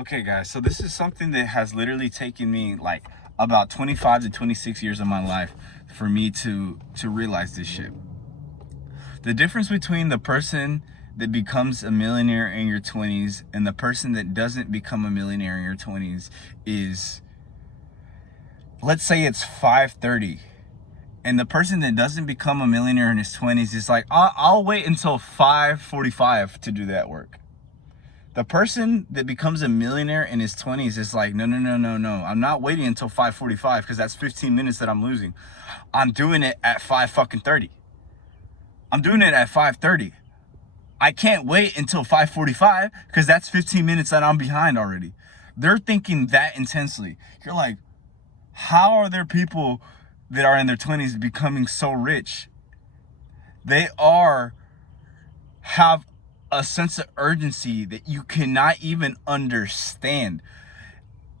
Okay, guys, so this is something that has literally taken me like about 25 to 26 years of my life for me to realize this shit. The difference between the person that becomes a millionaire in your 20s and the person that doesn't become a millionaire in your 20s is, let's say it's 5:30, and the person that doesn't become a millionaire in his 20s is like, I'll wait until 5:45 to do that work. The person that becomes a millionaire in his 20s is like, no. I'm not waiting until 5:45 because that's 15 minutes that I'm losing. I'm doing it at 5:30. I'm doing it at 5:30. I can't wait until 5:45 because that's 15 minutes that I'm behind already. They're thinking that intensely. You're like, how are there people that are in their 20s becoming so rich? They have a sense of urgency that you cannot even understand.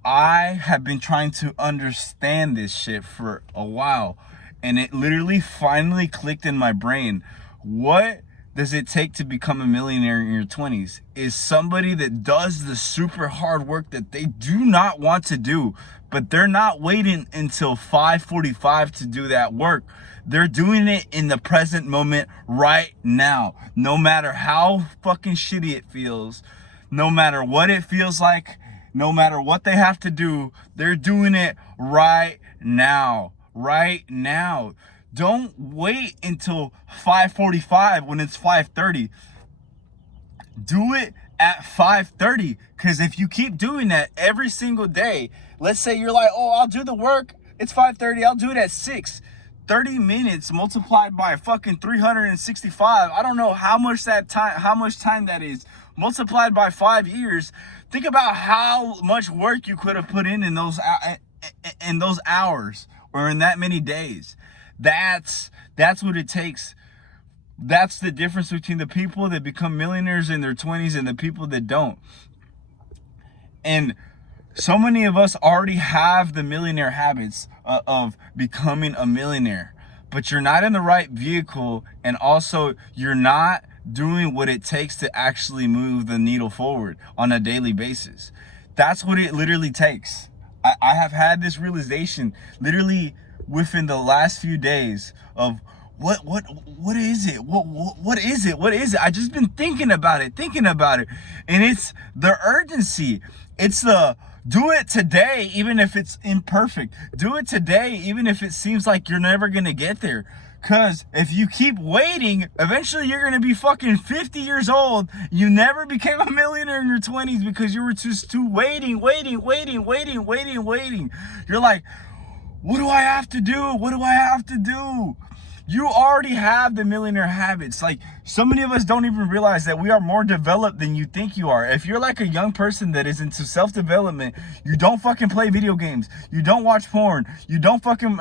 I have been trying to understand this shit for a while, and it literally finally clicked in my brain. What does it take to become a millionaire in your 20s? Is somebody that does the super hard work that they do not want to do, but they're not waiting until 5:45 to do that work. They're doing it in the present moment right now. No matter how fucking shitty it feels, no matter what it feels like, no matter what they have to do, they're doing it right now. Right now. Don't wait until 5:45 when it's 5:30. Do it at 5:30, because if you keep doing that every single day, let's say you're like, oh, I'll do the work, it's 5:30, I'll do it at 6. 30 minutes multiplied by fucking 365. I don't know how much time that is. Multiplied by 5 years. Think about how much work you could have put in those hours or in that many days. That's what it takes. That's the difference between the people that become millionaires in their 20s and the people that don't. And so many of us already have the millionaire habits of becoming a millionaire, but you're not in the right vehicle, and also you're not doing what it takes to actually move the needle forward on a daily basis. That's what it literally takes. I have had this realization literally within the last few days of what is it? What is it? I just been thinking about it. And it's the urgency. It's the do it today, even if it's imperfect. Do it today, even if it seems like you're never gonna get there. Cause if you keep waiting, eventually you're gonna be fucking 50 years old. You never became a millionaire in your 20s because you were just too waiting. You're like, what do I have to do? You already have the millionaire habits. Like, so many of us don't even realize that we are more developed than you think you are. If you're like a young person that is into self-development, you don't fucking play video games, you don't watch porn, you don't fucking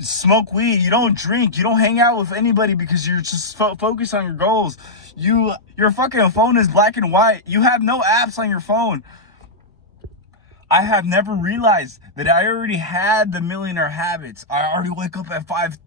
smoke weed, you don't drink, you don't hang out with anybody because you're just focused on your goals. Your fucking phone is black and white. You have no apps on your phone. I have never realized that I already had the millionaire habits. I already wake up at 5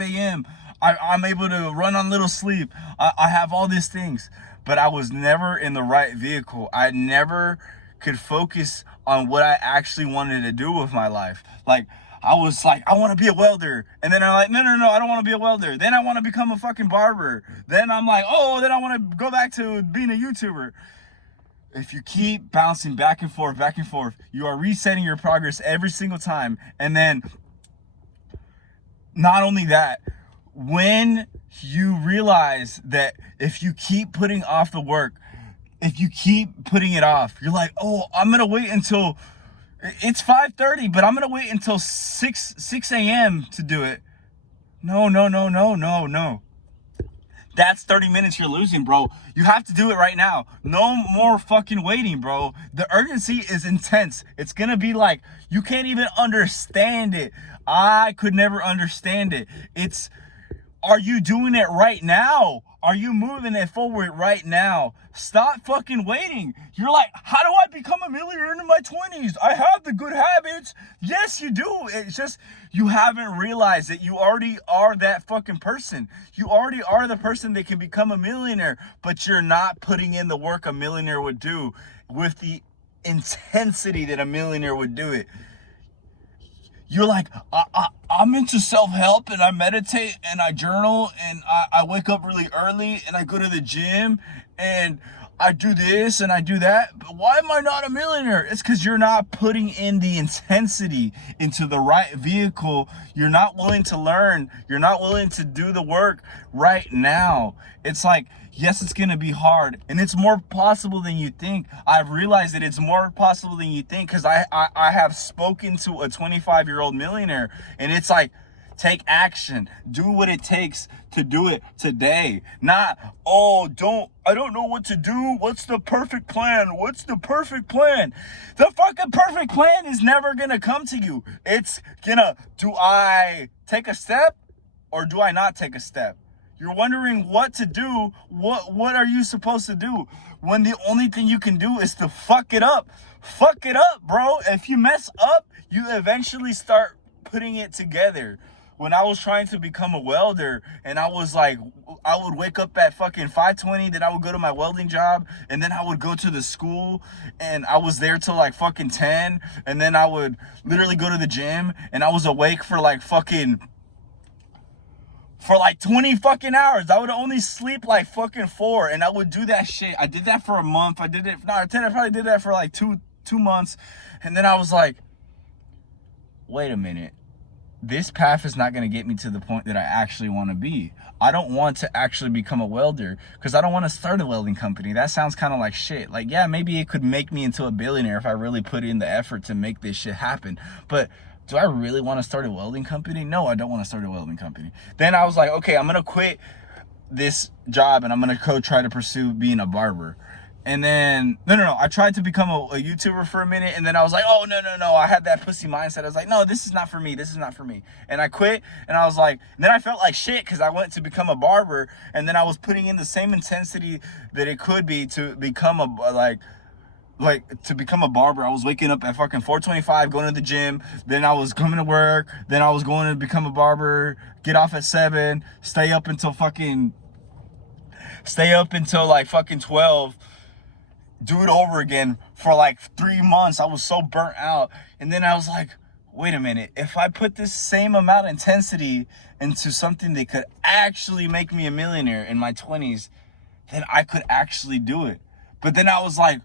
a.m. I'm able to run on little sleep. I have all these things, but I was never in the right vehicle. I never could focus on what I actually wanted to do with my life. Like, I was like, I want to be a welder. And then I'm like, no, I don't want to be a welder. Then I want to become a fucking barber. Then I'm like, oh, then I want to go back to being a YouTuber. If you keep bouncing back and forth, you are resetting your progress every single time. And then, not only that, when you realize that if you keep putting off the work, if you keep putting it off, you're like, oh, I'm going to wait until it's 5:30, but I'm going to wait until 6 a.m. to do it. No. That's 30 minutes you're losing, bro. You have to do it right now. No more fucking waiting, bro. The urgency is intense. It's gonna be like, you can't even understand it. I could never understand it. Are you doing it right now? Are you moving it forward right now? Stop fucking waiting. You're like, how do I become a millionaire in my 20s? I have the good habits. Yes, you do. It's just you haven't realized that you already are that fucking person. You already are the person that can become a millionaire, but you're not putting in the work a millionaire would do with the intensity that a millionaire would do it. You're like, I'm into self-help and I meditate and I journal and I wake up really early and I go to the gym and I do this and I do that. But why am I not a millionaire? It's because you're not putting in the intensity into the right vehicle. You're not willing to learn. You're not willing to do the work right now. It's like, yes, it's going to be hard and it's more possible than you think. I've realized that it's more possible than you think because I have spoken to a 25-year-old millionaire and it's like, take action. Do what it takes to do it today. Not, I don't know what to do. What's the perfect plan? What's the perfect plan? The fucking perfect plan is never going to come to you. It's gonna, do I take a step or do I not take a step? You're wondering what to do. What are you supposed to do when the only thing you can do is to fuck it up? Fuck it up, bro. If you mess up, you eventually start putting it together. When I was trying to become a welder and I was like, I would wake up at fucking 5:20, then I would go to my welding job and then I would go to the school and I was there till like fucking 10 and then I would literally go to the gym and I was awake for like 20 fucking hours. I would only sleep like fucking 4 and I would do that shit. I did that for a month. I probably did that for like two months. And then I was like, wait a minute. This path is not going to get me to the point that I actually want to be. I don't want to actually become a welder because I don't want to start a welding company. That sounds kind of like shit. Like, yeah, maybe it could make me into a billionaire if I really put in the effort to make this shit happen. But do I really want to start a welding company? No, I don't want to start a welding company. Then I was like, okay, I'm going to quit this job and I'm going to go try to pursue being a barber. And then, no. I tried to become a YouTuber for a minute. And then I was like, oh, no. I had that pussy mindset. I was like, no, this is not for me. This is not for me. And I quit. And I was like, and then I felt like shit because I went to become a barber. And then I was putting in the same intensity that it could be to become to become a barber. I was waking up at fucking 4:25, going to the gym. Then I was coming to work. Then I was going to become a barber, get off at 7, stay up until like fucking 12. Do it over again for like 3 months. I was so burnt out. And then I was like, wait a minute. If I put this same amount of intensity into something that could actually make me a millionaire in my 20s, then I could actually do it. But then I was like,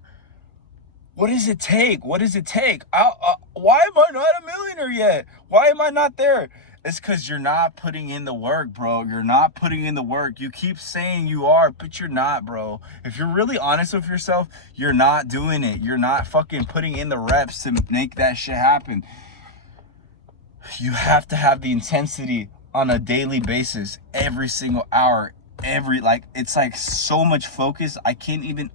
what does it take? Why am I not a millionaire yet? Why am I not there? It's because you're not putting in the work, bro. You're not putting in the work. You keep saying you are, but you're not, bro. If you're really honest with yourself, you're not doing it. You're not fucking putting in the reps to make that shit happen. You have to have the intensity on a daily basis, every single hour, it's like so much focus. I couldn't even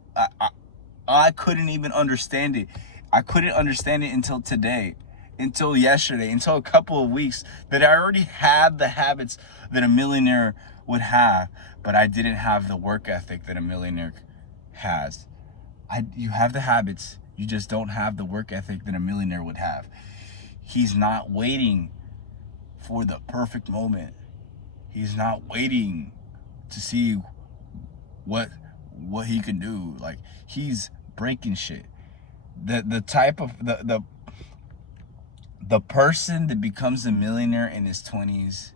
understand it. I couldn't understand it until today. Until yesterday, until a couple of weeks, that I already had the habits that a millionaire would have, but I didn't have the work ethic that a millionaire has. You have the habits, you just don't have the work ethic that a millionaire would have. He's not waiting for the perfect moment. He's not waiting to see what he can do. Like, he's breaking shit. The type of the person that becomes a millionaire in his 20s,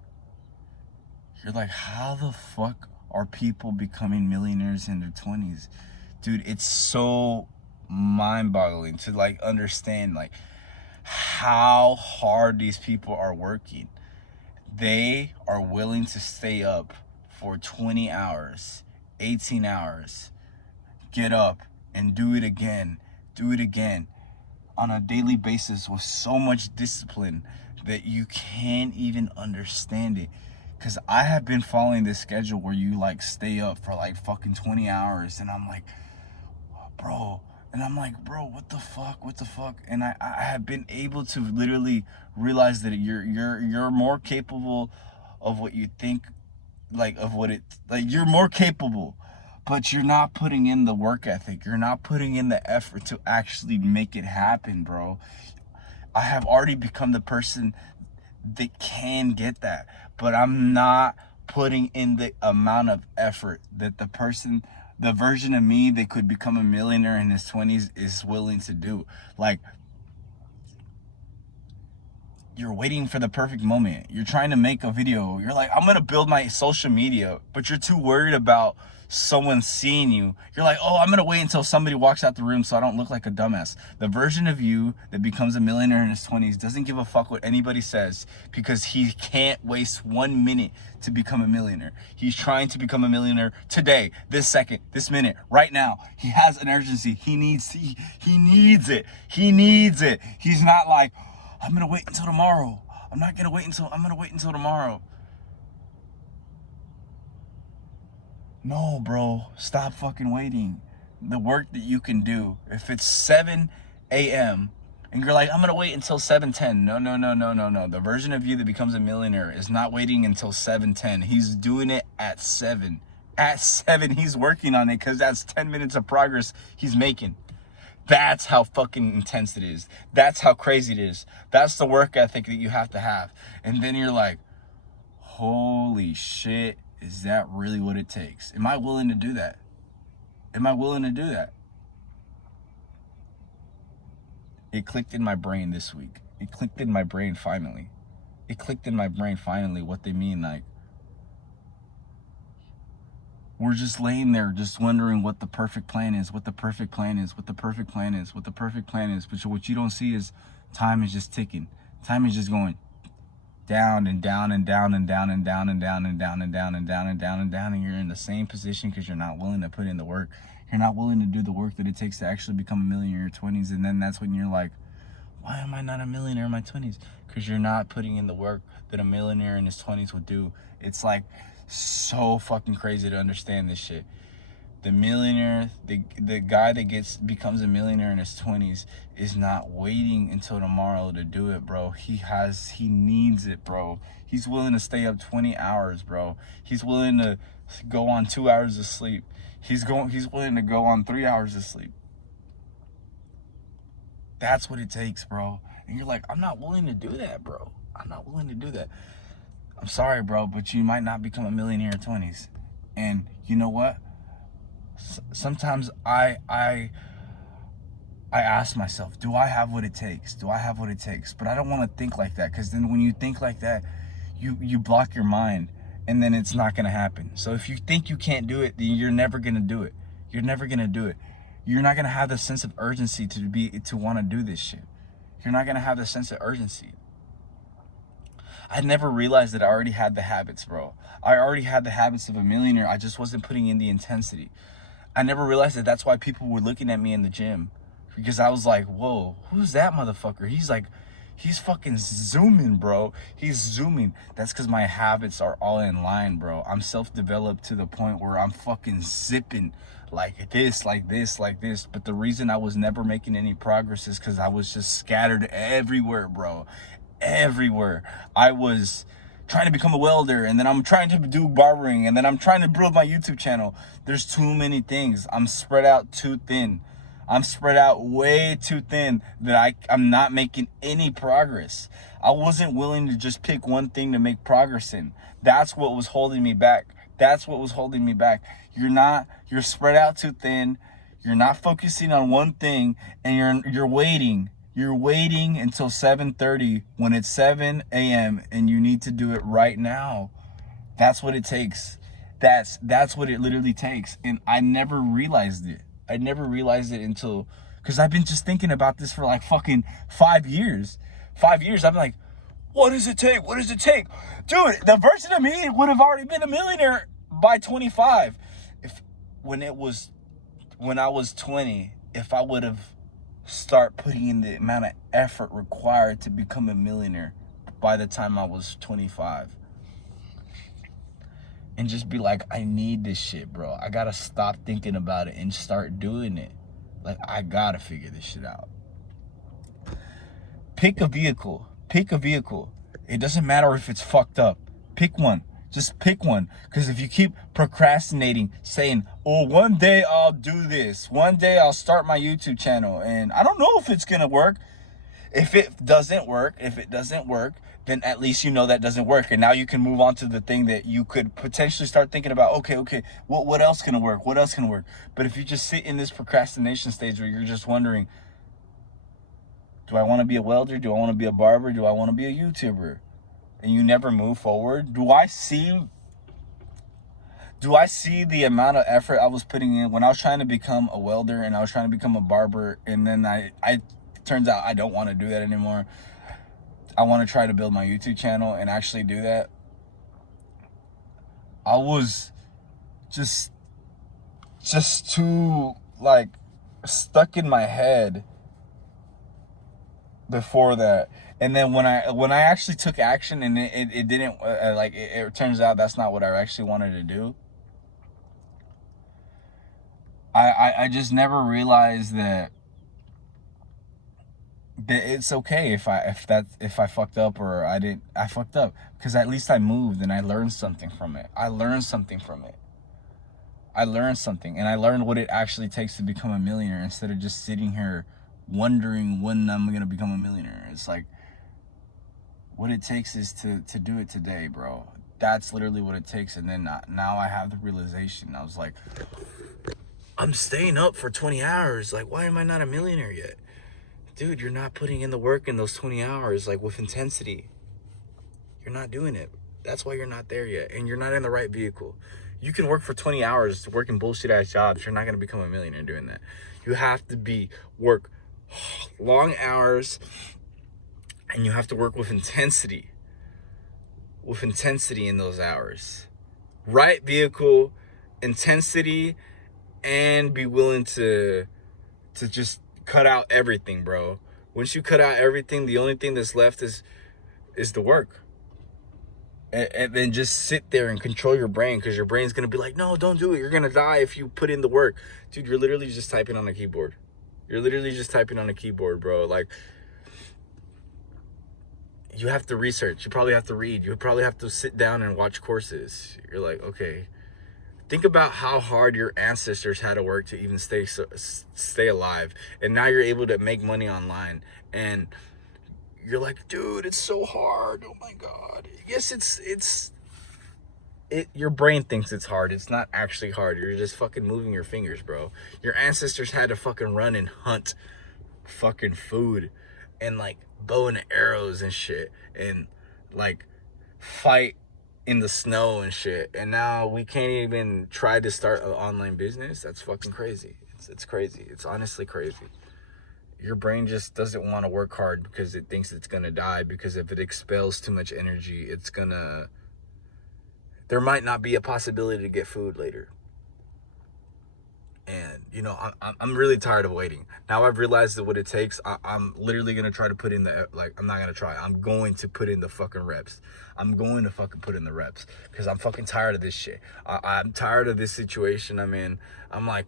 you're like, how the fuck are people becoming millionaires in their 20s? Dude, it's so mind-boggling to like understand like how hard these people are working. They are willing to stay up for 20 hours, 18 hours, get up and do it again on a daily basis with so much discipline that you can't even understand it. Because I have been following this schedule where you like stay up for like fucking 20 hours and I'm like, bro, what the fuck? And I have been able to literally realize that you're more capable of what you think of what it, like, you're more capable, but you're not putting in the work ethic. You're not putting in the effort to actually make it happen, bro. I have already become the person that can get that, but I'm not putting in the amount of effort that the version of me that could become a millionaire in his 20s is willing to do. Like, you're waiting for the perfect moment. You're trying to make a video. You're like, I'm gonna build my social media, but you're too worried about someone seeing you. You're like, oh, I'm gonna wait until somebody walks out the room so I don't look like a dumbass. The version of you that becomes a millionaire in his 20s doesn't give a fuck what anybody says, because he can't waste 1 minute to become a millionaire. He's trying to become a millionaire today, this second, this minute, right now. He has an urgency. He needs it. He needs it. He's not like, I'm gonna wait until tomorrow. I'm gonna wait until tomorrow. No, bro, stop fucking waiting. The work that you can do, if it's 7 a.m. and you're like, I'm gonna wait until 7:10. No. The version of you that becomes a millionaire is not waiting until 7:10. He's doing it at 7. At 7, he's working on it, because that's 10 minutes of progress he's making. That's how fucking intense it is. That's how crazy it is. That's the work ethic that you have to have. And then you're like, holy shit, is that really what it takes? Am I willing to do that? Am I willing to do that? It clicked in my brain this week. It clicked in my brain finally. It clicked in my brain finally what they mean. Like, we're just laying there just wondering what the perfect plan is, what the perfect plan is, what the perfect plan is, what the perfect plan is. But what you don't see is time is just ticking. Time is just going down and down and down and down and down and down and down and down and down and down and down. And you're in the same position because you're not willing to put in the work. You're not willing to do the work that it takes to actually become a millionaire in your 20s. And then that's when you're like, why am I not a millionaire in my 20s? Because you're not putting in the work that a millionaire in his 20s would do. It's like so fucking crazy to understand this shit. The millionaire, the guy that becomes a millionaire in his 20s is not waiting until tomorrow to do it, bro. He needs it, bro. He's willing to stay up 20 hours, bro. He's willing to go on 2 hours of sleep. He's willing to go on 3 hours of sleep. That's what it takes, bro. And you're like, I'm not willing to do that, bro. I'm not willing to do that. I'm sorry, bro, but you might not become a millionaire in 20s. And you know what? Sometimes I ask myself, do I have what it takes? Do I have what it takes? But I don't want to think like that, because then when you think like that, you block your mind, and then it's not going to happen. So if you think you can't do it, then you're never going to do it. You're never going to do it. You're not going to have the sense of urgency to want to do this shit. You're not going to have the sense of urgency. I never realized that I already had the habits, bro. I already had the habits of a millionaire. I just wasn't putting in the intensity. I never realized that that's why people were looking at me in the gym, because I was like, whoa, who's that motherfucker? He's fucking zooming, bro. He's zooming. That's because my habits are all in line, bro. I'm self-developed to the point where I'm fucking zipping like this, like this, like this. But the reason I was never making any progress is because I was just scattered everywhere, bro. Everywhere. I was trying to become a welder, and then I'm trying to do barbering, and then I'm trying to build my YouTube channel. There's too many things. I'm spread out too thin. I'm spread out way too thin that I'm not making any progress. I wasn't willing to just pick one thing to make progress in. That's what was holding me back. That's what was holding me back. You're spread out too thin. You're not focusing on one thing, and you're waiting. You're waiting until 7:30 when it's 7 a.m. and you need to do it right now. That's what it takes. That's what it literally takes. And I never realized it. I never realized it until, because I've been just thinking about this for like fucking 5 years. 5 years. I'm like, what does it take? What does it take? Dude, the version of me would have already been a millionaire by 25. When I was 20, if I would have start putting in the amount of effort required to become a millionaire by the time I was 25. And just be like, I need this shit, bro. I gotta stop thinking about it and start doing it. Like, I gotta figure this shit out. Pick a vehicle. Pick a vehicle. It doesn't matter if it's fucked up. Pick one. Just pick one. Because if you keep procrastinating, saying, oh, one day I'll do this, one day I'll start my YouTube channel, and I don't know if it's going to work. If it doesn't work, then at least you know that doesn't work. And now you can move on to the thing that you could potentially start thinking about. Okay, what else can work? What else can work? But if you just sit in this procrastination stage where you're just wondering, do I want to be a welder? Do I want to be a barber? Do I want to be a YouTuber? And you never move forward. Do I see the amount of effort I was putting in when I was trying to become a welder and I was trying to become a barber, and then I turns out I don't want to do that anymore. I want to try to build my YouTube channel and actually do that. I was just too like stuck in my head before that. And then when I actually took action and it didn't it turns out that's not what I actually wanted to do. I just never realized that it's okay if I fucked up, or I fucked up, because at least I moved and I learned something from it. I learned something, and I learned what it actually takes to become a millionaire, instead of just sitting here wondering when I'm gonna become a millionaire. It's like, what it takes is to do it today, bro. That's literally what it takes. And then now I have the realization. I was like, I'm staying up for 20 hours. Like, why am I not a millionaire yet? Dude, you're not putting in the work in those 20 hours, like, with intensity. You're not doing it. That's why you're not there yet. And you're not in the right vehicle. You can work for 20 hours working bullshit ass jobs. You're not going to become a millionaire doing that. You have to work long hours, and you have to work with intensity. With intensity in those hours. Right vehicle, intensity, and be willing to just cut out everything, bro. Once you cut out everything, the only thing that's left is the work. And then just sit there and control your brain, because your brain's gonna be like, no, don't do it. You're gonna die if you put in the work. Dude, you're literally just typing on a keyboard. Bro. Like, you have to research. You probably have to read. You probably have to sit down and watch courses. You're like, okay. Think about how hard your ancestors had to work to even stay alive. And now you're able to make money online. And you're like, dude, it's so hard. Oh my God. Yes, your brain thinks it's hard. It's not actually hard. You're just fucking moving your fingers, bro. Your ancestors had to fucking run and hunt fucking food and like bow and arrows and shit, and like fight in the snow and shit. And now we can't even try to start an online business. That's fucking crazy. It's crazy. It's honestly crazy. Your brain just doesn't want to work hard because it thinks it's gonna die, because if it expels too much energy, there might not be a possibility to get food later. And, you know, I'm really tired of waiting. Now I've realized that what it takes, I'm literally going to try to put in I'm not going to try. I'm going to put in the fucking reps. I'm going to fucking put in the reps, because I'm fucking tired of this shit. I'm tired of this situation I'm in. I'm like,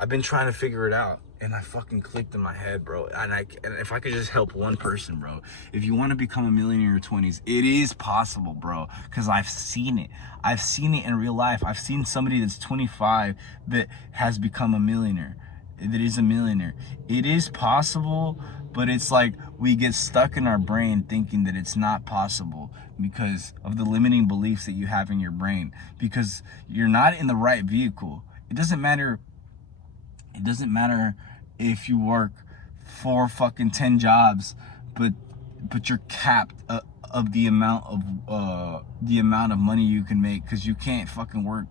I've been trying to figure it out, and I fucking clicked in my head, bro. And if I could just help one person, bro. If you want to become a millionaire in your 20s, it is possible, bro. Because I've seen it. I've seen it in real life. I've seen somebody that's 25 that has become a millionaire. That is a millionaire. It is possible, but it's like we get stuck in our brain thinking that it's not possible because of the limiting beliefs that you have in your brain. Because you're not in the right vehicle. It doesn't matter if you work 10 jobs, but you're capped of the amount of money you can make, because you can't fucking work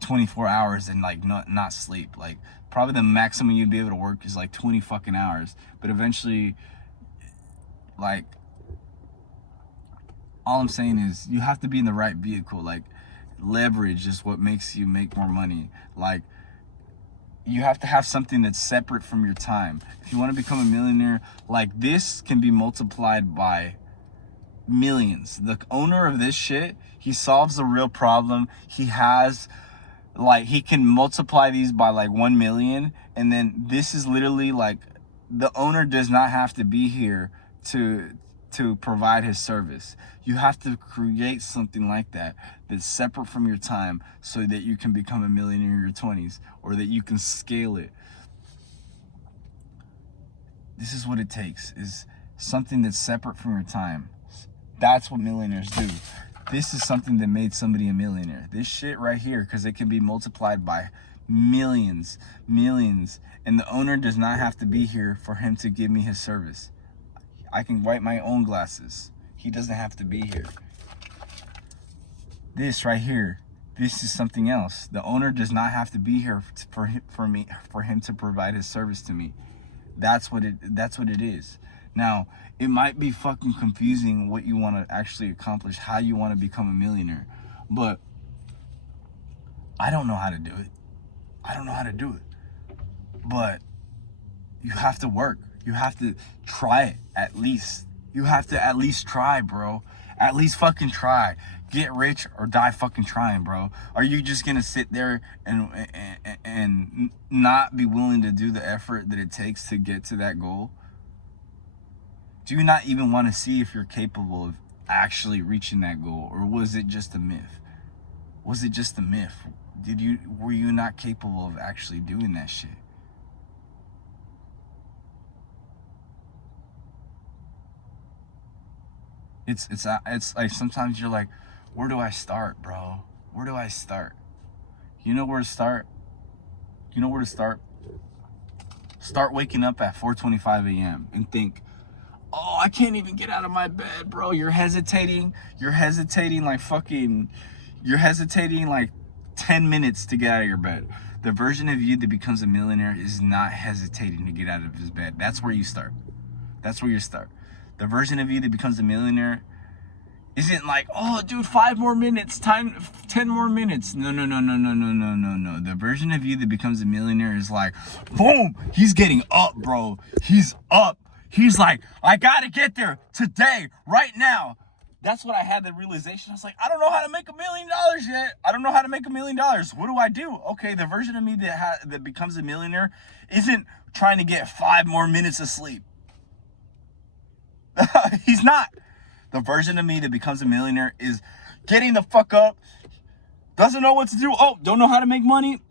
24 hours and like not sleep. Like, probably the maximum you'd be able to work is like 20 fucking hours. But eventually, like, all I'm saying is you have to be in the right vehicle. Like, leverage is what makes you make more money. Like, you have to have something that's separate from your time. If you want to become a millionaire, like, this can be multiplied by millions. The owner of this shit, he solves a real problem. He has, like, he can multiply these by like 1 million. And then this is literally like, the owner does not have to be here to to provide his service. You have to create something like that that's separate from your time so that you can become a millionaire in your 20s, or that you can scale it. This is what it takes, is something that's separate from your time. That's what millionaires do. This is something that made somebody a millionaire. This shit right here, because it can be multiplied by millions, and the owner does not have to be here for him to give me his service. I can wipe my own glasses. He doesn't have to be here. This right here, this is something else. The owner does not have to be here for him to provide his service to me. That's what it is. Now, it might be fucking confusing what you want to actually accomplish, how you want to become a millionaire, but I don't know how to do it. But you have to work. You have to try it at least. You have to at least try, bro. At least fucking try. Get rich or die fucking trying, bro. Are you just gonna sit there and not be willing to do the effort that it takes to get to that goal? Do you not even want to see if you're capable of actually reaching that goal, or was it just a myth? Was it just a myth? Were you not capable of actually doing that shit? It's like sometimes you're like, where do I start, bro? Where do I start? You know where to start? Start waking up at 4:25 a.m. and think, oh, I can't even get out of my bed, bro. You're hesitating like 10 minutes to get out of your bed. The version of you that becomes a millionaire is not hesitating to get out of his bed. That's where you start. The version of you that becomes a millionaire isn't like, oh, dude, 5 more minutes, 10 more minutes. No. The version of you that becomes a millionaire is like, boom, he's getting up, bro. He's up. He's like, I gotta get there today, right now. That's what I had the realization. I was like, I don't know how to make $1 million yet. I don't know how to make $1 million. What do I do? Okay, the version of me that becomes a millionaire isn't trying to get 5 more minutes of sleep. He's not. The version of me that becomes a millionaire is getting the fuck up, doesn't know what to do. Oh, don't know how to make money?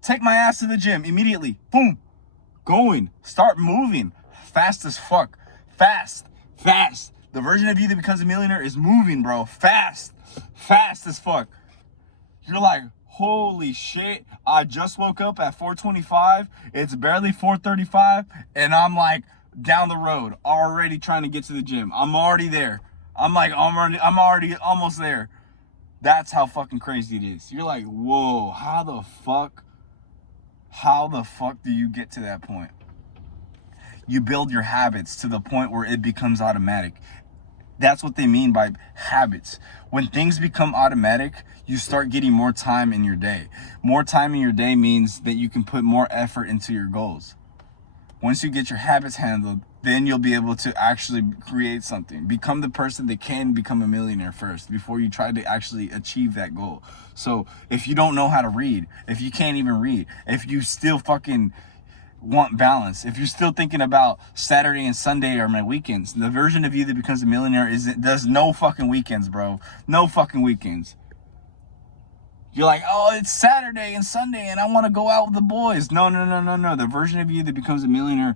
Take my ass to the gym immediately. Boom. Going. Start moving. Fast as fuck. Fast. The version of you that becomes a millionaire is moving, bro. Fast as fuck. You're like, holy shit, I just woke up at 4:25. It's barely 4:35, and I'm like down the road, already trying to get to the gym. I'm already there. I'm already almost there. That's how fucking crazy it is. You're like, whoa, how the fuck do you get to that point? You build your habits to the point where it becomes automatic. That's what they mean by habits. When things become automatic, you start getting more time in your day. More time in your day means that you can put more effort into your goals. Once you get your habits handled, then you'll be able to actually create something. Become the person that can become a millionaire first before you try to actually achieve that goal. So if you don't know how to read, if you can't even read, if you still fucking want balance, if you're still thinking about Saturday and Sunday are my weekends, the version of you that becomes a millionaire does no fucking weekends, bro. No fucking weekends. You're like, oh, it's Saturday and Sunday and I want to go out with the boys. No. The version of you that becomes a millionaire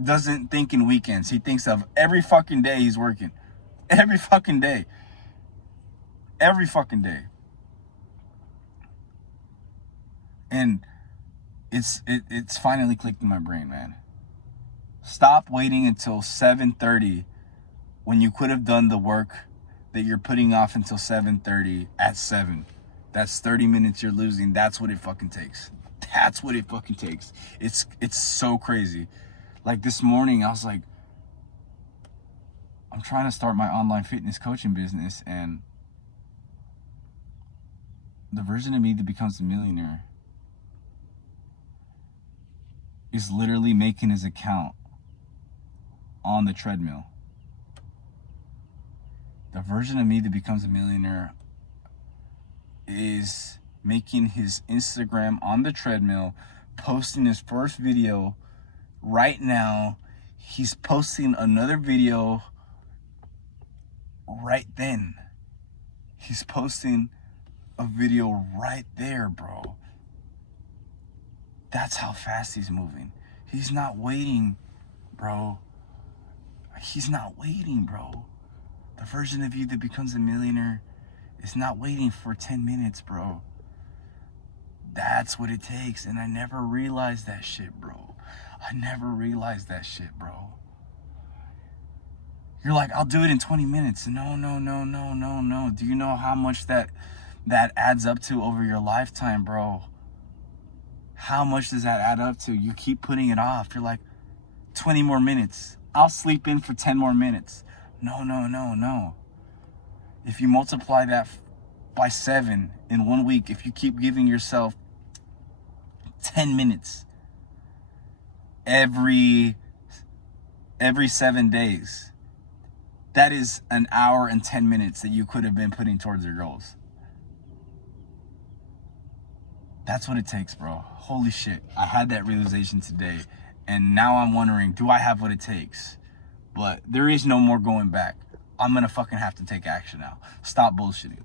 doesn't think in weekends. He thinks of every fucking day he's working. Every fucking day. And it's finally clicked in my brain, man. Stop waiting until 7:30 when you could have done the work that you're putting off until 7:30 at 7. That's 30 minutes you're losing. That's what it fucking takes. It's so crazy. Like this morning, I was like, I'm trying to start my online fitness coaching business, and the version of me that becomes a millionaire is literally making his account on the treadmill. The version of me that becomes a millionaire is making his Instagram on the treadmill, posting his first video right now. He's posting another video right then. He's posting a video right there, bro. That's how fast he's moving. He's not waiting, bro. He's not waiting, bro. The version of you that becomes a millionaire is not waiting for 10 minutes, bro. That's what it takes. And I never realized that shit, bro. I never realized that shit, bro. You're like, I'll do it in 20 minutes. No. Do you know how much that adds up to over your lifetime, bro? How much does that add up to? You keep putting it off. You're like, 20 more minutes. I'll sleep in for 10 more minutes. No. If you multiply that by 7 in 1 week, if you keep giving yourself 10 minutes every 7 days, that is an hour and 10 minutes that you could have been putting towards your goals. That's what it takes, bro. Holy shit. I had that realization today. And now I'm wondering, do I have what it takes? But there is no more going back. I'm gonna fucking have to take action now. Stop bullshitting.